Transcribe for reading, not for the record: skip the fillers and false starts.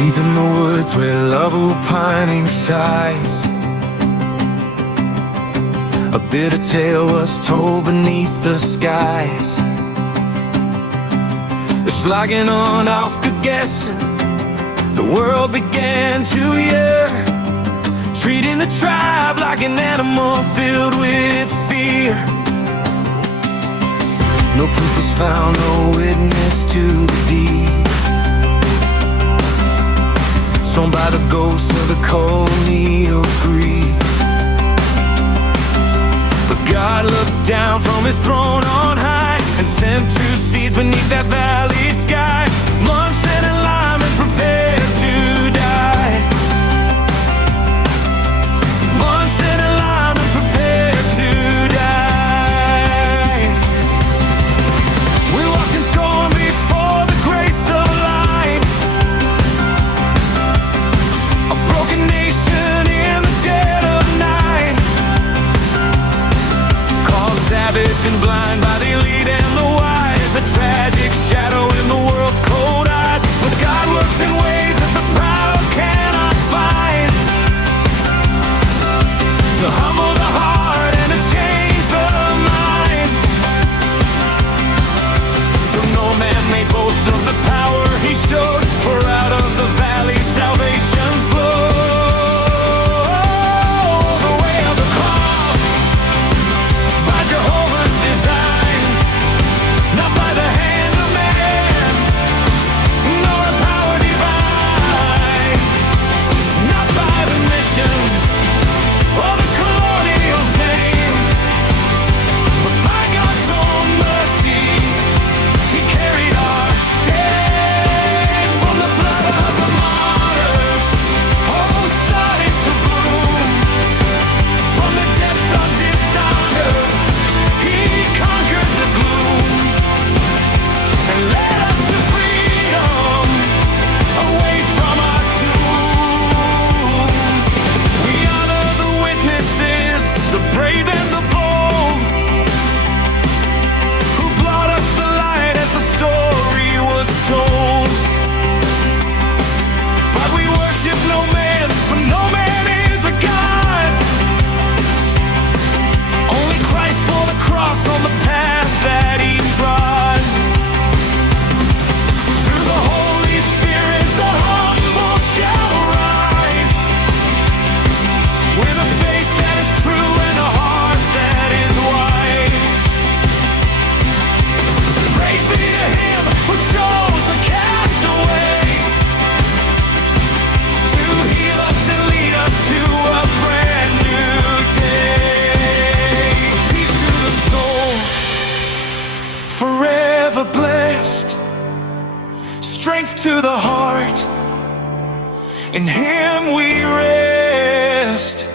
Deep in the woods where Lobu Pining sighs, a bitter tale was told beneath the skies. Erschlagen und aufgegessen, the world began to year, treating the tribe like an animal filled with fear. No proof was found, no witness to the deed, sown by the ghosts of the colonials' greed. But God looked down from his throne on high and sent two seeds beneath that valley sky. Munson and Lyman prepared to die. Munson and Lyman prepared to die. We walked in scorn before the grace of light, a broken nation in the dead of night, called savage and blind by the elite and the wise, a tragic shadow in the world's cold eyes. But God works in ways that the proud cannot find, to humble the heart and to change the mind. So no man may boast of the power he showed, for out of the valley salvation flowed. The way of the cross, by Jehovah's design, not by the hand of man, nor a power divine, not by the missions or the colonials' name, but by God's own mercy. He carried our shame. From the blood of the martyrs, hope started to bloom. From the depths of dishonor, he conquered the gloom and led us to freedom, away from our tomb. We honor the witnesses, the brave and the bold, who brought us the light as the story was told. But we worship no man, for no man is a god. Only Christ bore the cross on the path that he trod. Through the Holy Spirit, the humble shall rise, with a faith that is true and a heart that is wise. Praise be to him who chose the castaway, to heal us and lead us to a brand new day. Peace to the soul, forever blessed, strength to the heart, in him we rest.